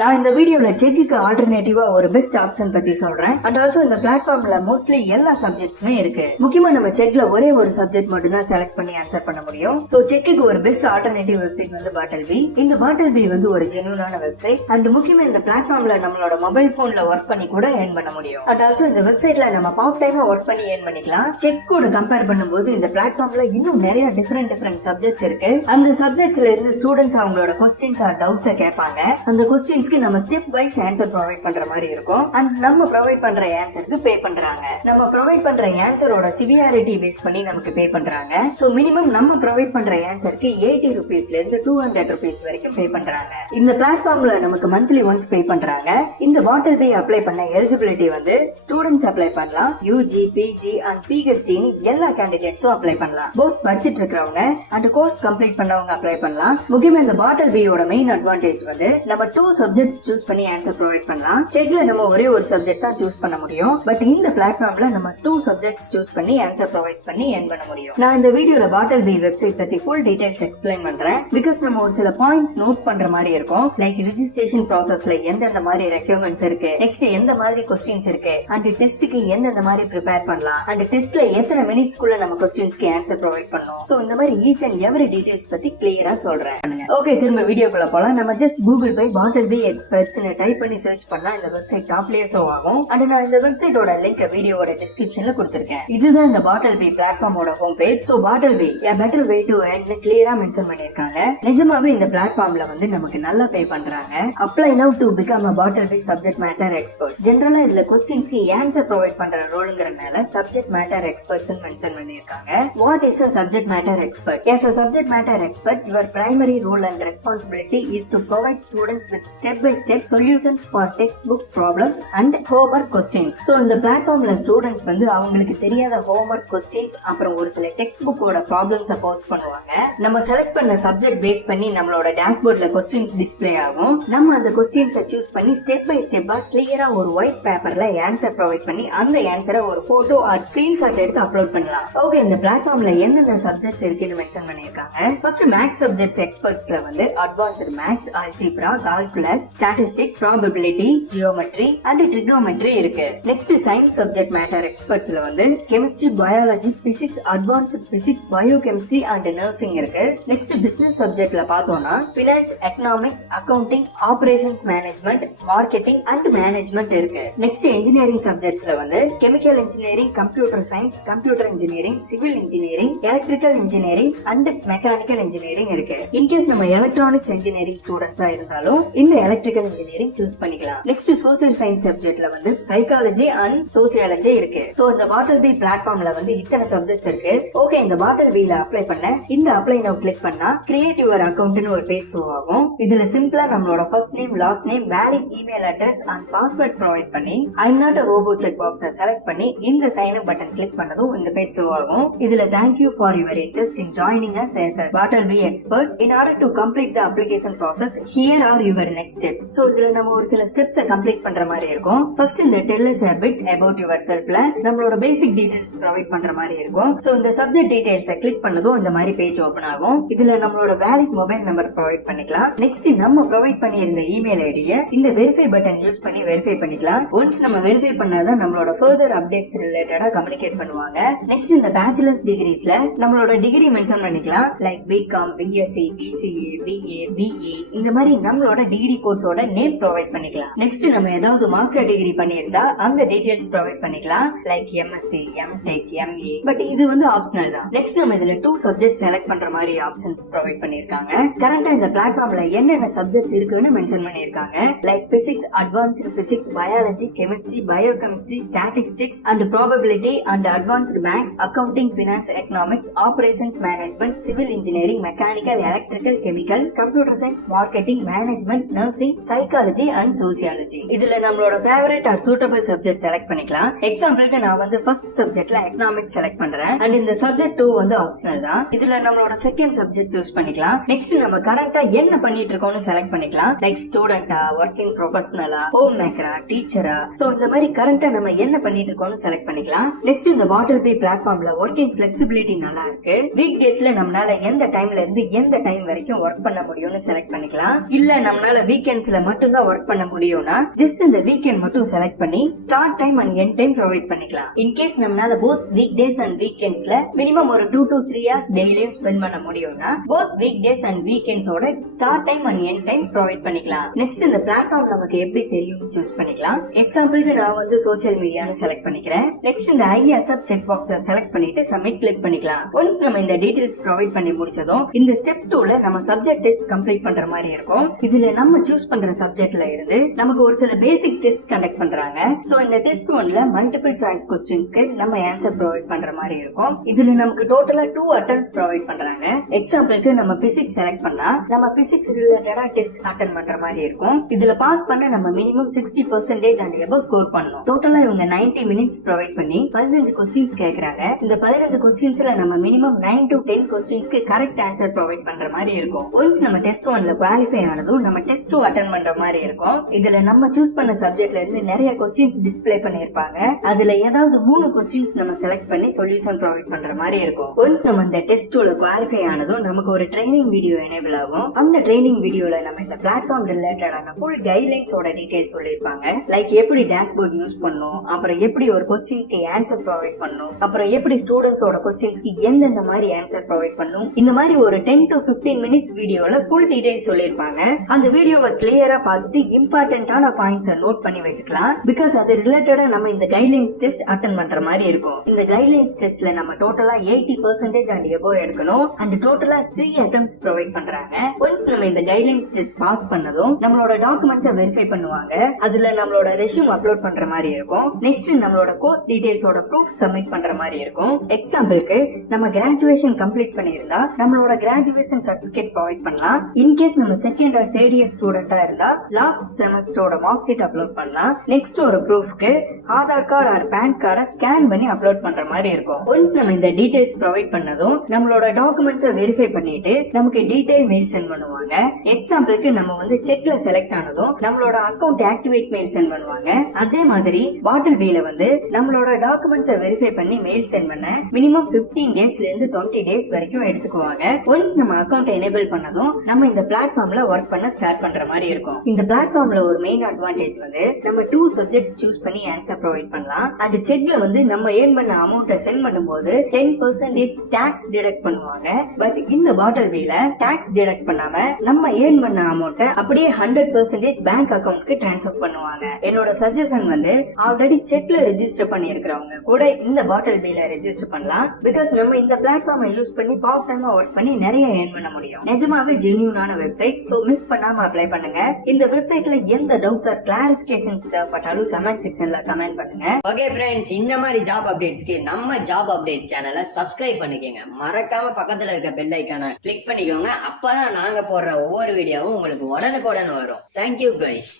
நான் இந்த வீடியோல செக்குக்கு ஆல்டர்னேட்டிவா ஒரு பெஸ்ட் ஆப்ஷன் பத்தி சொல்றேன். அண்ட் ஆல்சோ இந்த பிளாட்ஃபார்ம்ல மோஸ்ட்லி எல்லா சப்ஜெக்ட்ஸுமே இருக்கு. முக்கியமா நம்ம செக்ல ஒரே ஒரு சப்ஜெக்ட் மட்டும் தான் செலக்ட் பண்ணி ஆன்சர் பண்ண முடியும். சோ செக்குக்கு ஒரு பெஸ்ட் ஆல்டர்னேட்டிவ் வெப்சைட் வந்து பாட்டில்பி. இந்த பாட்டில்பி வந்து ஒரு ஜென்யூனான வெப்சைட். அண்ட் முக்கியமா இந்த பிளாட்ஃபார்ம்ல நம்மளோட மொபைல் போன்ல ஒர்க் பண்ணி கூட ஏர்ன் பண்ண முடியும். அண்ட் ஆல்சோ இந்த வெப்சைட்ல நம்ம பார்ட் டைமா ஒர்க் பண்ணி ஏர்ன் பண்ணிக்கலாம். செக் கூட கம்பேர் பண்ணும்போது இந்த பிளாட்ஃபார்ம்ல இன்னும் நிறைய டிஃபரெண்ட் சப்ஜெக்ட்ஸ் இருக்கு. அந்த சப்ஜெக்ட்ஸ்ல இருந்து ஸ்டூடெண்ட்ஸ் அவங்களோட கொஸ்டின்ஸ் ஆர் டவுட்ஸ் கேட்பாங்க. அந்த கொஸ்டின் நம்ம ஸ்டெப் வைஸ் ஆன்சர் ப்ரொவைட் பண்ற மாதிரி இருக்கும். அண்ட் நம்ம ப்ரொவைட் பண்ற ஆன்சருக்கு பே பண்றாங்க. நம்ம ப்ரொவைட் பண்ற ஆன்சரோட சிவியாரிட்டி பேஸ் பண்ணி நமக்கு பே பண்றாங்க. சோ மினிமம் நம்ம ப்ரொவைட் பண்ற ஆன்சருக்கு 80 ரூபீஸ்ல இருந்து 200 ரூபீஸ் வரைக்கும் பே பண்றாங்க. இந்த பிளாட்ஃபார்ம்ல நமக்கு மந்த்லி ஒன்ஸ் பே பண்றாங்க. இந்த பாட்டில் பே அப்ளை பண்ண எலிஜிபிலிட்டி வந்து ஸ்டூடெண்ட்ஸ் அப்ளை பண்ணலாம். யூஜி, பிஜி அண்ட் பிஹெச்டி எல்லா கேண்டிடேட்ஸும் அப்ளை பண்ணலாம். போத் பட்ஜெட் இருக்கிறவங்க அண்ட் கோர்ஸ் கம்ப்ளீட் பண்ணவங்க அப்ளை பண்ணலாம். முக்கியமா இந்த பாட்டில் பேயோட மெயின் அட்வான்டேஜ் வந்து நம்ம 2 சப்ஜெக்ட்ஸ் சூஸ் பண்ணி ஆன்சர் ப்ரொவைட் பண்ணலாம். செக்ல நம்ம ஒரே ஒரு சப்ஜெக்ட் தான் சூஸ் பண்ண முடியும். பட் இந்த பிளாட்ஃபார்ம்ல நம்ம 2 சப்ஜெக்ட்ஸ் சூஸ் பண்ணி ஆன்சர் ப்ரொவைட் பண்ணி ஏர்ன் பண்ண முடியும். நான் இந்த வீடியோல பாட்டில்பி வெப்சைட் பத்தி ஃபுல் டீடைல்ஸ் எக்ஸ்பிளைன் பண்றேன். பிகாஸ் நம்ம ஒரு சில பாயிண்ட்ஸ் நோட் பண்ற மாதிரி இருக்கும். லைக் ரெஜிஸ்ட்ரேஷன் ப்ராசஸ்ல எந்தெந்த மாதிரி ரெக்யர்மெண்ட்ஸ் இருக்கு, நெக்ஸ்ட் எந்த மாதிரி கொஸ்டின்ஸ் இருக்கு, அண்ட் டெஸ்ட்க்கு எந்தெந்த மாதிரி ப்ரிப்பேர் பண்ணலாம், அண்ட் டெஸ்ட்ல எத்தனை மினிட்ஸ்க்குள்ள நம்ம கொஸ்டின்ஸ்க்கு ஆன்சர் ப்ரொவைட் பண்ணணும். சோ இந்த மாதிரி ஈச் அண்ட் எவரி டீடைல்ஸ் பத்தி கிளியரா சொல்றேன். ஓகே, திரும்ப வீடியோக்குள்ள போலாம். நம்ம ஜஸ்ட் கூகுள் போய் பாட்டில்பி எக்ஸ்பர்ட்ஸ் டைப் பண்ணி சர்ச் பண்ணா இந்த வெப்சைட் டாப்லயே ஷோ ஆகும். அண்ட் நான் இந்த வெப்சைட்டோட லிங்க் வீடியோவோட டிஸ்கிரிப்ஷன்ல கொடுத்திருக்கேன். இதுதான் இந்த பாட்டில்பி பிளாட்ஃபார்மோட home page. So Bartleby a better way to earn கிளியரா மென்ஷன் பண்ணிருக்காங்க. நிஜமாவே இந்த பிளாட்ஃபார்ம்ல வந்து நமக்கு நல்லா பே பண்றாங்க. Apply now to become a Bartleby subject matter expert. ஜெனரலா இதுல क्वेश्चंसக்கு ஆன்சர் ப்ரொவைட் பண்ற ரோல்ங்கறனால சப்ஜெக்ட் மேட்டர் எக்ஸ்பர்ட்ஸ் மென்ஷன் பண்ணிருக்காங்க. What is a subject matter expert? As a subject matter expert, your primary role and responsibility is to provide students with step by step solutions for textbook problems and homework questions. So இந்த பிளாட்ஃபார்ம்ல students வந்து அவங்களுக்கு தெரியாத homework questions அப்புறம் ஒரு சில text புக்கோட ப்ராப்ளம்ஸை post பண்ணுவாங்க. நம்ம செலக்ட் பண்ண சப்ஜெக்ட் பேஸ் பண்ணி நம்மளோட டேஷ்போர்ட்ல கொஸ்டின்ஸ் டிஸ்ப்ளே ஆகும். நம்ம அந்த கொஸ்டின்ஸை சூஸ் பண்ணி ஸ்டெப் பை ஸ்டெப்பா கிளியரா ஒரு ஒயிட் பேப்பர்ல ஆன்சர் ப்ரொவைட் பண்ணி அந்த ஆன்சரை ஒரு போட்டோ ஆர் ஸ்கிரீன்ஷாட் எடுத்து அப்லோட் பண்ணலாம். ஓகே, இந்த பிளாட்ஃபார்ம்ல என்னென்ன சப்ஜெக்ட்ஸ் இருக்குன்னு மென்ஷன் பண்ணிருக்காங்க. ஃபர்ஸ்ட் மேத்ஸ் சப்ஜெக்ட்ஸ் எக்ஸ்பர்ட்ஸ்ல வந்து advanced maths, algebra, calculus, statistics, probability, geometry and trigonometry இருக்கு. நெக்ஸ்ட் சயின்ஸ் சப்ஜெக்ட் மேட்டர் எக்ஸ்பர்ட்ஸ்ல வந்து chemistry, biology, physics, advanced physics, biochemistry and nursing இருக்கு. நெக்ஸ்ட் பிசினஸ் சப்ஜெக்ட்ல பார்த்தோம்னா finance, economics, accounting, operations management, marketing and management இருக்கு. Next engineering சப்ஜெக்ட்ஸ்ல வந்து chemical engineering, computer science, computer engineering, civil engineering, electrical engineering and mechanical engineering இருக்கு. In case நம்ம electronics engineering ஸ்டூடெண்ட்ஸா இருந்தாலும் இந்த எலக்ட்ரிக்கல் இன்ஜினியரிங் சூஸ் பண்ணிக்கலாம். நெக்ஸ்ட் சோசியல் சயின்ஸ் சப்ஜெக்ட்ல வந்து சைக்காலஜி அண்ட் சோசியாலஜி இருக்கு. சோ இந்த பாட்டில்பி பிளாட்ஃபார்ம்ல வந்து இத்தனை சப்ஜெக்ட்ஸ் இருக்கு. ஓகே, இந்த பாட்டில்பில அப்ளை பண்ண இந்த அப்ளை நவ கிளிக் பண்ணா கிரியேட் யுவர் அக்கவுண்ட்னு ஒரு பேஜ் ஷோ ஆகும். இதுல சிம்பிளா நம்மளோட first name, last name, valid email address and password provide பண்ணி I am not a robot check பாக்ஸை செலக்ட் பண்ணி இந்த சைன் அப் பட்டன் கிளிக் பண்ணதும் இந்த பேஜ் ஷோ ஆகும். இதுல thank you for your interest in joining us as a பாட்டில்பி expert. In order to complete the application process, here are your next steps. So இதுல நம்ம ஒரு சில ஸ்டெப்ஸ் கம்ப்ளீட் பண்ற மாதிரி இருக்கும். ஃபர்ஸ்ட் இந்த tell us a bit about yourselfல நம்மளோட பேசிக் details provide பண்ற மாதிரி இருக்கும். சோ இந்த சப்ஜெக்ட் டீடைல்ஸை கிளிக் பண்ணதும் இந்த மாதிரி பேஜ் ஓபன் ஆகும். இதுல நம்மளோட வேலிட் மொபைல் நம்பர் ப்ரொவைட் பண்ணிக்கலாம். நெக்ஸ்ட் நம்ம ப்ரொவைட் பண்ணியிருந்த இமெயில் ஐடியை இந்த வெரிஃபை பட்டன் யூஸ் பண்ணி வெரிஃபை பண்ணிக்கலாம். ஒன்ஸ் நம்ம வெரிஃபை பண்ணாதான் நம்மளோட ஃபர்தர் அப்டேட்ஸ் ரிலேட்டடா கம்யூனிகேட் பண்ணுவாங்க. நெக்ஸ்ட் இந்த பேச்சுலர்ஸ் டிகிரிஸ்ல நம்மளோட டிகிரி மென்ஷன் பண்ணிக்கலாம். Like BCom, BSc, BCA, BA, BE இந்த மாதிரி நம்மளோட டிகிரி கோர்ஸோட நேம் ப்ரொவைட் பண்ணிக்கலாம். நெக்ஸ்ட் நம்ம ஏதாவது மாஸ்டர் டிகிரி பண்ணியிருந்தா அந்த டீடைல்ஸ் ப்ரொவைட் பண்ணிக்கலாம். Like MSc, MTech, MA. But இது வந்து ஆப்ஷனல் தான். நெக்ஸ்ட் நம்ம இதுல 2 சப்ஜெக்ட் செலக்ட் பண்ற மாதிரி ஆப்ஷன்ஸ் ப்ரொவைட் பண்ணிருக்காங்க. கரண்டா இந்த பிளாட்ஃபார்ம்ல என்னென்ன சப்ஜெக்ட்ஸ் இருக்குன்னு மென்ஷன் பண்ணிருக்காங்க. Like physics, advanced physics, biology, chemistry, biochemistry, statistics and probability and advanced maths, accounting, finance, economics, operations management, civil engineering, mechanical, electrical, chemical, computer science, marketing, management, nursing, psychology and sociology. இதுல நம்மளோட favourite or suitable subject select பண்ணிக்கலாம். எக்ஸாம்பிளுக்கு நான் வந்து first சப்ஜெக்ட்ல economics select பண்றேன். And இந்த subject 2 வந்து ஆப்ஷனல் தான். இதுல நம்மளோட செகண்ட் சப்ஜெக்ட் சூஸ் பண்ணிக்கலாம். நெக்ஸ்ட் நம்ம கரண்டா என்ன பண்ணிட்டு இருக்கோம்னு செலக்ட் பண்ணிக்கலாம். லைக் ஸ்டூடெண்டா, ஒர்க்கிங் ப்ரொஃபஷனலா, ஹோம் மேக்கரா, டீச்சரா. சோ இந்த மாதிரி கரண்டா நம்ம என்ன பண்ணிட்டு இருக்கோம்னு செலக்ட் பண்ணிக்கலாம். நெக்ஸ்ட் இந்த பாட்டில்பி பிளாட்ஃபார்ம்ல ஒர்க்கிங் ஃபிளெக்சிபிலிட்டி நல்லா இருக்கு. வீக் டேஸ்ல நம்மளால எந்த டைம்ல இருந்து எந்த டைம் வரைக்கும் ஒர்க் பண்ண முடியும்னு செலக்ட் பண்ணிக்கலாம். இல்ல நம்மளால வீக் வீக்கெண்ட்ஸ்ல மட்டும் தான் ஒர்க் பண்ண முடியும்னா ஜஸ்ட் இந்த வீக்கெண்ட் மட்டும் செலக்ட் பண்ணி start time and end time provide பண்ணிக்கலாம். இன்கேஸ் நம்மளால போத் வீக் டேஸ் அண்ட் வீக்கெண்ட்ஸ்ல மினிமம் ஒரு 2 to 3 hours டெய்லியும் ஸ்பெண்ட் பண்ண முடியும்னா போத் வீக் டேஸ் அண்ட் வீக்கெண்ட்ஸோட start time and end time provide பண்ணிக்கலாம். நெக்ஸ்ட் இந்த பிளாட்ஃபார்ம் நமக்கு எப்படி தெரியும் சூஸ் பண்ணிக்கலாம். எக்ஸாம்பிளுக்கு நான் வந்து சோசியல் மீடியான்னு செலக்ட் பண்ணிக்கிறேன். நெக்ஸ்ட் இந்த ஐ அக்செப்ட் செக் பாக்ஸை செலக்ட் பண்ணிட்டு சப்மிட் கிளிக் பண்ணிக்கலாம். ஒன்ஸ் நம்ம இந்த டீடைல்ஸ் ப்ரொவைட் பண்ணி முடிச்சதும் இந்த ஸ்டெப் 2ல நம்ம சப்ஜெக்ட் டெஸ்ட் கம்ப்ளீட் பண்ற மாதிரி இருக்கும். இதுல நம்ம சூஸ் பண்ற சப்ஜெக்ட்ல இருந்து நமக்கு ஒரு சில பேசிக் டெஸ்ட் கண்டக்ட் பண்றாங்க. சோ இந்த டெஸ்ட் 1ல மல்டிபிள் சாய்ஸ் क्वेश्चंसக்கு நம்ம ஆன்சர் ப்ரொவைட் பண்ற மாதிரி இருக்கும். இதுல நமக்கு டோட்டலா 2 அட்டெம்ப்ட்ஸ் ப்ரொவைட் பண்றாங்க. எக்ஸாம்பிளுக்கு நம்ம பிசிக்ஸ் செலக்ட் பண்ணா நம்ம பிசிக்ஸ் ரிலேட்டடா டெஸ்ட் அட்டெண்ட் பண்ற மாதிரி இருக்கும். இதுல பாஸ் பண்ண நம்ம மினிமம் 60% அண்ட் எபோவ் ஸ்கோர் பண்ணனும். டோட்டலா இவங்க 90 மினிட்ஸ் ப்ரொவைட் பண்ணி 15 क्वेश्चंस கேக்குறாங்க. இந்த 15 क्वेश्चंसல நம்ம மினிமம் 9 to 10 क्वेश्चंसக்கு கரெக்ட் ஆன்சர் ப்ரொவைட் பண்ற மாதிரி இருக்கும். ஒன்ஸ் நம்ம டெஸ்ட் 1ல குவாலிஃபை ஆனதும் நம்ம டெஸ்ட் 2 அட்டெண்ட் பண்ற மாதிரி இருக்கும். இதுல நம்ம சூஸ் பண்ண சப்ஜெக்ட்ல இருந்து நிறைய क्वेश्चंस டிஸ்ப்ளே பண்ணிருப்பாங்க. அதுல ஏதாவது 3 क्वेश्चंस நம்ம செலக்ட் பண்ணி சொல்யூஷன் ப்ரொவைட் பண்ற மாதிரி இருக்கும். ஒன்ஸ் நம்ம இந்த டெஸ்ட் 2ல குவாலிஃபை ஆனதும் நமக்கு ஒரு ட்ரைனிங் வீடியோ எனேபிள் ஆகும். அந்த ட்ரைனிங் வீடியோல நம்ம இந்த பிளாட்ஃபார்ம் ரிலேட்டடான ஃபுல் கைட்லைன்ஸோட டீடைல்ஸ் சொல்லிருப்பாங்க. லைக் எப்படி டேஷ்போர்ட் யூஸ் பண்ணனும், அப்புறம் எப்படி ஒரு क्वेश्चनக்கு ஆன்சர் ப்ரொவைட் பண்ணனும், அப்புறம் எப்படி ஸ்டூடண்ட்ஸோட क्वेश्चंसக்கு எந்தெந்த மாதிரி ஆன்சர் ப்ரொவைட் பண்ணனும். இந்த மாதிரி ஒரு 10 to 15 மினிட்ஸ் வீடியோல ஃபுல் டீடைல்ஸ் சொல்லிருப்பாங்க. அந்த வீடியோவை கிளியரா பார்த்துட்டு இம்பார்ட்டன்ட்டான பாயிண்ட்ஸை நோட் பண்ணி வச்சுக்கலாம். பிகாஸ் அது ரிலேட்டடா நம்ம இந்த கைட்லைன்ஸ் டெஸ்ட் அட்டெண்ட் பண்ற மாதிரி இருக்கும். இந்த கைட்லைன்ஸ் டெஸ்ட்ல நம்ம டோட்டலா 80% அண்ட் எபோவ் எடுக்கணும். அண்ட் டோட்டலா 3 அட்டெம்ப்ட்ஸ் ப்ரொவைட் பண்றாங்க. ஒன்ஸ் நம்ம இந்த கைட்லைன்ஸ் டெஸ்ட் பாஸ் பண்ணதும் நம்மளோட டாக்குமெண்ட்ஸை வெரிஃபை பண்ணுவாங்க. அதுல நம்மளோட ரெஸ்யூம் அப்லோட் பண்ற மாதிரி இருக்கும். நெக்ஸ்ட் நம்மளோட கோர்ஸ் டீடைல்ஸோட ப்ரூஃப் சப்மிட் பண்ற மாதிரி இருக்கும். எக்ஸாம்பிளுக்கு நம்ம கிராஜுவேஷன் கம்ப்ளீட் பண்ணியிருந்தா நம்மளோட கிராஜுவேஷன் சர்டிபிகேட் ப்ரொவைட் பண்ணலாம். இன்கேஸ் நம்ம செகண்ட் ஆர் தேர்ட் இயர் ஸ்டூடெண்டா இருந்தா லாஸ்ட் செமஸ்டரோட மார்க் ஷீட் அப்லோட் பண்ணலாம். நெக்ஸ்ட் ஒரு ப்ரூஃப்க்கு ஆதார் கார்டு ஆர் பேன் கார்டை ஸ்கேன் பண்ணி அப்லோட் பண்ற மாதிரி இருக்கும். ஒன்ஸ் நம்ம இந்த டீடைல்ஸ் ப்ரொவைட் பண்ணதும் நம்மளோட டாக்குமெண்ட்ஸை வெரிஃபை பண்ணிட்டு நமக்கு டீடைல் மெயில் சென்ட் பண்ணுவாங்க. எக்ஸாம்பிளுக்கு நம்ம வந்து செக்ல செலக்ட் ஆனதும் நம்மளோட அக்கவுண்ட் ஆக்டிவேட் மெயில் சென்ட் பண்ணுவாங்க. அதே மாதிரி பாட்டில் பில வந்து நம்மளோட டாக்குமெண்ட்ஸை வெரிஃபை பண்ணி மெயில் சென்ட் பண்ண மினிமம் 15 டேஸ்ல இருந்து 20 டேஸ் வரைக்கும் எடுத்துக்குவாங்க. ஒன்ஸ் நம்ம அக்கவுண்ட் எனேபிள் பண்ணதும் நம்ம இந்த பிளாட்ஃபார்ம்ல ஒர்க் பண்ண ஸ்டார்ட் பண்ற மாதிரி இருக்கும். இந்த பிளாட்ஃபார்ம்ல ஒரு மெயின் அட்வான்டேஜ் வந்து நம்ம 2 சப்ஜெக்ட்ஸ் சூஸ் பண்ணி ஆன்சர் ப்ரொவைட் பண்ணலாம். அந்த செக்ல வந்து நம்ம ஏர்ன் பண்ண அமௌண்ட்டை சென்ட் பண்ணும்போது 10% டாக்ஸ் டிடக்ட் பண்ணுவாங்க. பட் இந்த பாட்டில் பில டாக்ஸ் டிடக்ட் பண்ணாம நம்ம ஏர்ன் பண்ண அமௌண்ட்டை அப்படியே 100% பேங்க் அக்கவுண்ட்க்கு ட்ரான்ஸ்ஃபர் பண்ணுவாங்க. என்னோட சஜஷன் வந்து ஆல்ரெடி செக்ல ரெஜிஸ்டர் பண்ணி இருக்கிறவங்க கூட இந்த பாட்டில் பில ரெஜிஸ்டர் பண்ணலாம். பிகாஸ் நம்ம இந்த பிளாட்ஃபார்மை யூஸ் பண்ணி பார்ட் டைமா ஒர்க் பண்ணி நிறைய ஏர்ன் பண்ண முடியும். நிஜமாவே ஜென்யூனான வெப்சைட். சோ மிஸ் பண்ணாம அப்ளை பண்ணுங்க. இந்த வெப்சைட்ல எந்த டவுட்ஸ் ஆர் கிளாரிபிகேஷன்ஸ் தேவைப்பட்டாலும் கமெண்ட் செக்ஷன்ல கமெண்ட் பண்ணுங்க. ஓகே फ्रेंड्स, இந்த மாதிரி ஜாப் அப்டேட்ஸ்க்கு நம்ம ஜாப் அப்டேட் சேனலை சப்ஸ்கிரைப் பண்ணிக்கங்க. மறக்காம பக்கத்துல இருக்க பெல் ஐகானை கிளிக் பண்ணிக்கோங்க. அப்பதான் நாங்க போடுற ஒவ்வொரு வீடியோவும் உங்களுக்கு உடனுக்குடன் வரும். Thank you guys.